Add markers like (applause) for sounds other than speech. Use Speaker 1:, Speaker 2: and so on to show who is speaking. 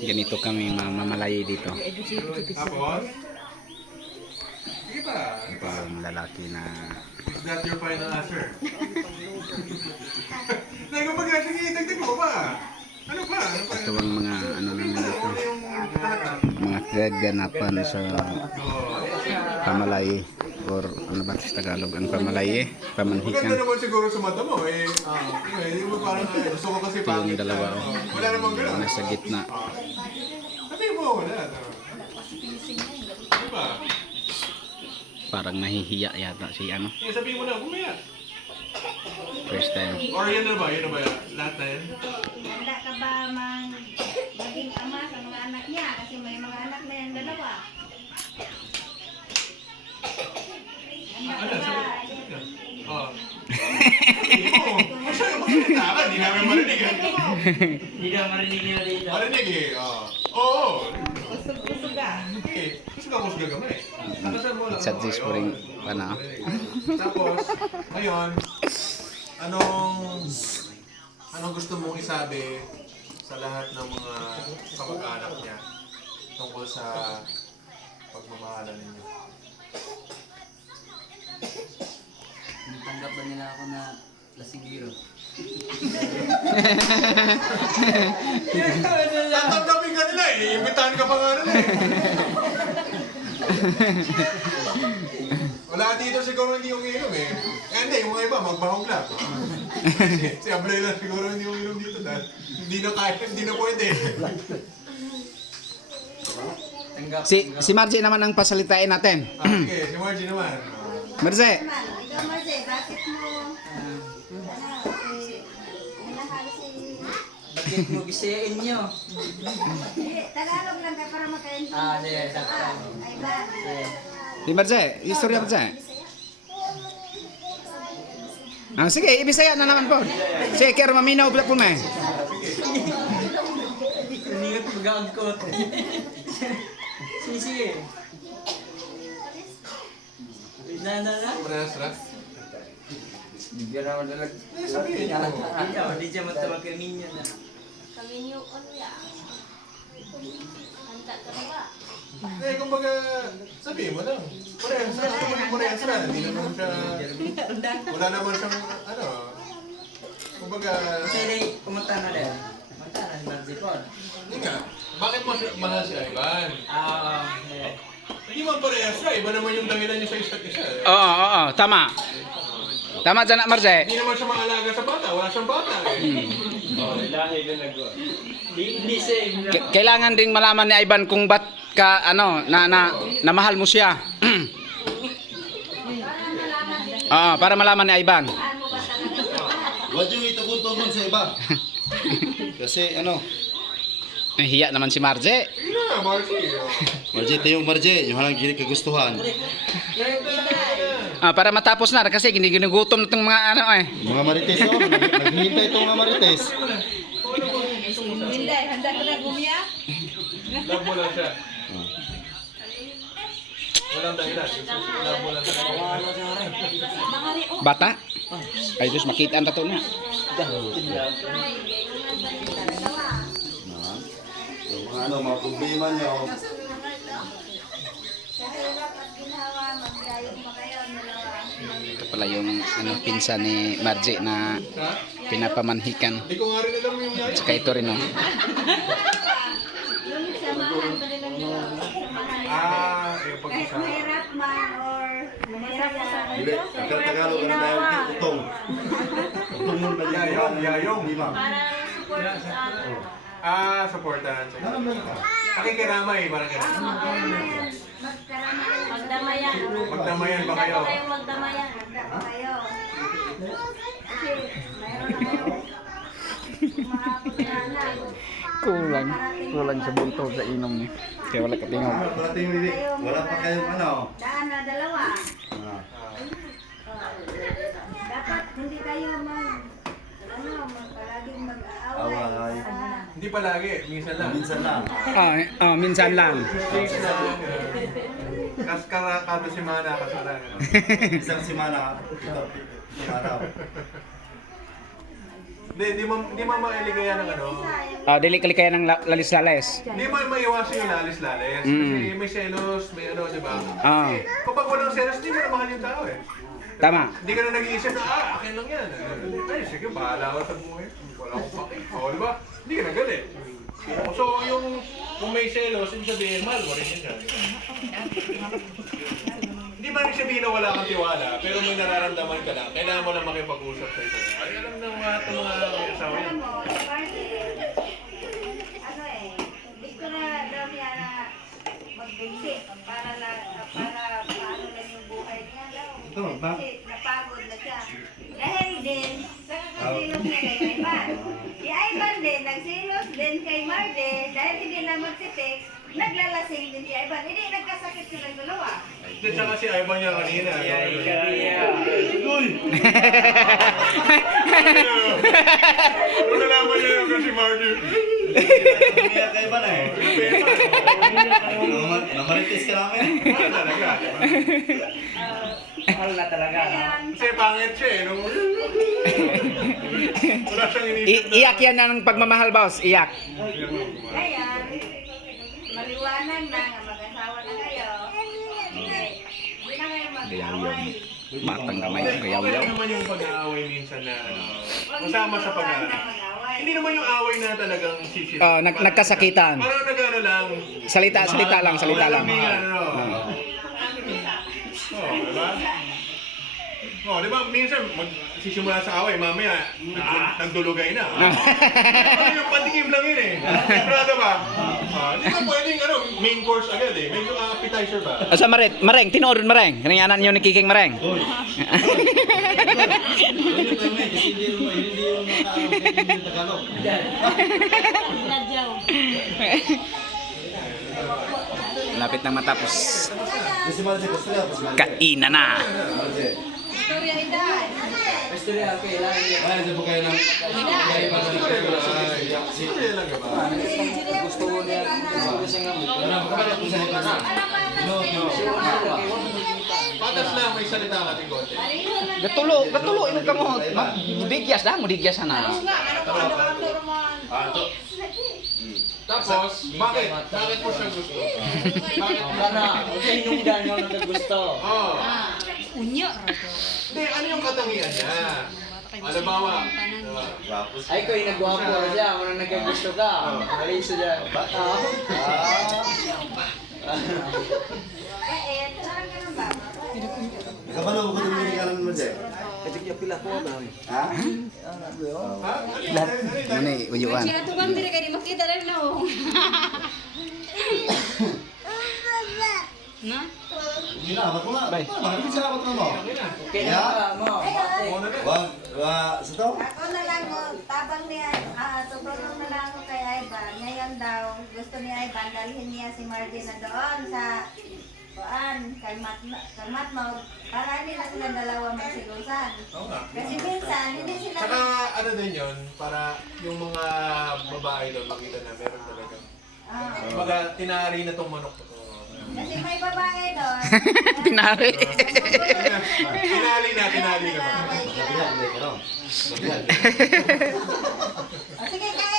Speaker 1: Ganito kami mamamalayi dito.
Speaker 2: Tapos?
Speaker 1: Yung lalaki na
Speaker 2: Is that your final answer? (laughs) Nago pa nga, sige, dagdag mo pa. Ano pa? Ano pa?
Speaker 1: ito ang mga ano namin dito. Mga kaganapan sa
Speaker 2: Oo.
Speaker 1: Or ano ba sa Tagalog ang
Speaker 2: Maganda
Speaker 1: pamanhikan.
Speaker 2: naman siguro sa mata mo eh. Ah, hindi mo parang eh, gusto ko kasi
Speaker 1: Ito yung
Speaker 2: pangit.
Speaker 1: dalawa oh.
Speaker 2: Wala namang gano'n.
Speaker 1: nasa gitna.
Speaker 2: Sabi mo, wala. Ano ba?
Speaker 1: Parang nahihiya yata si ano,
Speaker 2: Eh, sabihin mo na, kumaya.
Speaker 1: first time.
Speaker 2: Or yun na ba? Yun na ba? Lahat na yan?
Speaker 3: Handa ka ba mang maging ama sa mga anak niya? Kasi may mga anak na yan dalawa. Handa
Speaker 2: Ano?
Speaker 3: ka ba?
Speaker 2: Sabi ka. Oh. Oo. Masyado magsalita ka. Di namin marinig. eh.
Speaker 4: Hindi na marinig nila dito.
Speaker 2: Marinig eh. Oo. Oo.
Speaker 3: Usog-usog ka.
Speaker 2: Eh, gusto ka kusga ka eh. Nakasal mo lang. Ako,
Speaker 1: po rin,
Speaker 2: ayun.
Speaker 1: ano?
Speaker 2: Tapos, ngayon, anong anong gusto mong isabi sa lahat ng mga kamag-anak niya tungkol sa pagmamahalan ninyo?
Speaker 4: Tanggap ba nila ako na lasinggiro?
Speaker 2: Tatanggapin ka nila eh. Iimbitahan ka pa nga nila eh. Wala dito siguro hindi umiinom eh. Eh hindi, yung mga iba magbahong lang. si lang siguro hindi umiinom dito dahil hindi na kaya, hindi na pwede.
Speaker 1: Si si Margie naman ang pasalitain natin.
Speaker 2: Ah, sige, si Margie naman.
Speaker 1: Margie,
Speaker 3: Bakit mo
Speaker 4: gisayin nyo?
Speaker 3: Tagalog lang ka para makaintindi.
Speaker 4: Ah, sige, sakto.
Speaker 3: Ay ba?
Speaker 1: istorya. Ah, sige, ibisaya na naman po. Sige, kaya maminaw pala po may.
Speaker 4: Sige, sige. Na, na, na. Bigyan naman
Speaker 2: sabihin
Speaker 4: siya matawag niya na.
Speaker 3: Kami niyo, ano ya? Handa ka na ba?
Speaker 2: Eh, kumbaga, sabihin mo lang. Parehas na, parehas parehas na. Hindi naman siya, wala naman siyang, ano, kumbaga,
Speaker 4: Kasi rin, pumunta na rin. Pumunta na si Marzipon.
Speaker 2: hindi nga, bakit mo siya, mahal si Ivan?
Speaker 4: Ah, yeah.
Speaker 2: Hindi man parehas na, iba naman yung dahilan niya sa isa't isa. eh.
Speaker 1: Oo, oo, tama. Tama dyan na, Margie.
Speaker 2: Hindi naman siya maalaga sa bata, wala siyang bata eh.
Speaker 4: Di, di same.
Speaker 1: K- kailangan ding malaman ni Ivan kung ba't ka ano na na, na mahal mo siya. Oo, (clears throat) para malaman ni Ivan.
Speaker 5: Huwag yung itugutong sa iba. (laughs) Kasi ano,
Speaker 1: Nahiya naman si Margie.
Speaker 2: Hindi na, Marcy. oh.
Speaker 5: Marje, tayo yung Marje, yung halang gini kagustuhan.
Speaker 1: Ah, para matapos na kasi giniginugutom na itong mga ano eh.
Speaker 5: Mga marites, oh, nag- naghihintay itong mga marites.
Speaker 3: Hindi, handa ka na gumiya?
Speaker 2: Mo lang siya. Walang dahilan. Mo lang talaga.
Speaker 1: Bata? Ay, Diyos, makita ang tato niya.
Speaker 5: Ano, mga problema nyo,
Speaker 3: Sa hirap at ginawa, magdayong pa kayo, dalawa.
Speaker 1: Ito pala yung ano, pinsan ni Margie na pinapamanhikan.
Speaker 2: Yaya.
Speaker 1: Saka ito rin oh.
Speaker 2: Ah, yung
Speaker 3: Kahit
Speaker 2: pag-usama.
Speaker 3: mahirap man or mahirap sa
Speaker 5: hindi, Tagalog, ano tayo, utong. Utong mo yan?
Speaker 2: Yayong, yayong.
Speaker 5: Lima.
Speaker 2: Ah, supportahan siya. Pakikiramay, parang gano'n.
Speaker 3: Magdamayan. Magdamayan.
Speaker 2: Magdamayan ba kayo?
Speaker 3: kayong magdamayan. Magdama kayo. Kasi mayroon na kayo.
Speaker 1: Kulang. Kulang sa buntog sa inom niya. Kaya wala ka tingog.
Speaker 5: Wala pa kayong ano.
Speaker 3: Daan na dalawa.
Speaker 5: Ah,
Speaker 3: Dapat hindi kayo mag ano, palaging mag-aaway.
Speaker 5: Away.
Speaker 2: Hindi palagi, minsan lang.
Speaker 5: Minsan lang.
Speaker 1: Ah, ah, minsan lang.
Speaker 2: Days na, uh, kaskara kada semana, kasara. (laughs)
Speaker 5: Isang simana, ito, araw.
Speaker 2: Hindi, di mo, di mo mailigaya ng ano.
Speaker 1: Oh, dili kali kaya ng la- lalis-lales.
Speaker 2: Hindi mo maiwasan yung lalis-lalis. Kasi
Speaker 1: Mm.
Speaker 2: may selos, may ano, di ba?
Speaker 1: Ah.
Speaker 2: Kasi kapag walang selos, di mo na mahal yung tao eh.
Speaker 1: Tama.
Speaker 2: Hindi ka na nag-iisip na, ah, akin lang yan. Ay, sige, bahala ako sa buhay. Wala akong pake. O, di ba? Hindi ka na galit. So, yung kung may selos, ibig sabihin, mahal mo rin siya. Hindi man ibig sabihin na wala kang tiwala, pero may nararamdaman ka lang. Kailangan mo lang makipag-usap sa isa. Ay, alam ng mga itong mga may asawa
Speaker 3: Alam mo, Marty, ano eh, gusto na daw niya na magbunti para la, para paano lang yung buhay niya daw. Kasi napagod na siya. Dahil din, nakakasilos niya kay Ivan. Si Ivan din, din kay Marty dahil hindi na magsitik, naglalasing din si Ivan. Hindi, nagkasakit sila dalawa.
Speaker 2: At saka si Ivan niya kanina.
Speaker 5: Uy! (laughs)
Speaker 2: Ano nalaman niya yung kasi Marty?
Speaker 5: Kaya kayo ba na eh? Naman- Namaritis ka namin.
Speaker 2: Ano talaga?
Speaker 4: Mahal na talaga.
Speaker 2: Kasi pangit siya eh. Wala
Speaker 1: I-
Speaker 2: na...
Speaker 1: iyak yan ng pagmamahal, boss. Iyak.
Speaker 3: Kaya, maliwanag na nga mag-asawa na kayo. Hindi na kayo mag-away.
Speaker 1: Matang kamay
Speaker 2: Hindi,
Speaker 1: ng kayaw
Speaker 2: okay lang naman yung pag-aaway minsan na ano, kasama sa pag Hindi naman yung away na talagang sisit.
Speaker 1: Oh, nag- nagkasakitan.
Speaker 2: Parang nag-ano lang.
Speaker 1: Salita, salita lang, salita lang.
Speaker 2: Walang ano. Oh, diba? Oh, di ba minsan magsisimula sa away, mamaya nag- nagdulugay na. (laughs) Ano yung patikim lang yun eh. Sigurado ba? Ah, di ba pwedeng ano, main course agad eh. Medyo appetizer ba?
Speaker 1: Asa Maret, Mareng, tinuod Mareng. Kanayanan niyo ni Kiking Mareng.
Speaker 5: Tagalog.
Speaker 1: Lapit nang matapos. Kainan na.
Speaker 3: Storya idan.
Speaker 4: Istorya, okay lang.
Speaker 5: Ay, hindi po kayo ng... Kaya pa
Speaker 2: Sige lang ka ba?
Speaker 4: Gusto ko niya. Gusto ko siya nga.
Speaker 5: Ano, ko na. No, no.
Speaker 2: Patas lang, may salita natin konti.
Speaker 1: Gatulo, gatulo imo ka mo. Mudigyas da, mudigyas na.
Speaker 5: Ah, ito.
Speaker 2: Tapos, bakit? Bakit mo siya gusto? Bakit?
Speaker 4: Kana, kasi hinungdan mo nagkagusto.
Speaker 2: Oh.
Speaker 6: Unyo. (laughs)
Speaker 2: Hindi, ano yung katangian niya? Halimbawa.
Speaker 4: Ay ko yung nagwapo na siya, wala nagkagusto ka. Mali siya. Ah.
Speaker 3: Eh, parang ganun ba?
Speaker 5: Kapano ko kung hindi ka namin Marce? Ha?
Speaker 2: ha? Ano yun? Ano?
Speaker 1: Ano ni uyuan?
Speaker 6: Siya to kang dili kay di makita oh. Na? (laughs)
Speaker 5: Hindi na, ba't mo nga?
Speaker 1: Bay.
Speaker 5: Bakit siya ba't mo?
Speaker 4: Okay na mo?
Speaker 5: Wag, wag, sa to?
Speaker 3: Ako na lang mo, tabang ni ah, tutulong na lang ako kay Ivan. Ngayon daw, gusto ni Ivan, dalhin niya si Margie na doon sa kuan, kay Mat, kay Matmog, para hindi na sila dalawa magsilusan.
Speaker 2: Oo nga.
Speaker 3: Kasi minsan, hindi sila...
Speaker 2: Saka ano din yun, para yung mga babae doon makita na meron talaga.
Speaker 3: Ah,
Speaker 2: Kumbaga, tinari na tong manok to.
Speaker 3: Kasi may babae doon. (laughs)
Speaker 1: Tinari.
Speaker 2: tinali na, tinali na.
Speaker 5: Sabihan, hindi ka no? Sabihan. (laughs)
Speaker 3: O sige, kain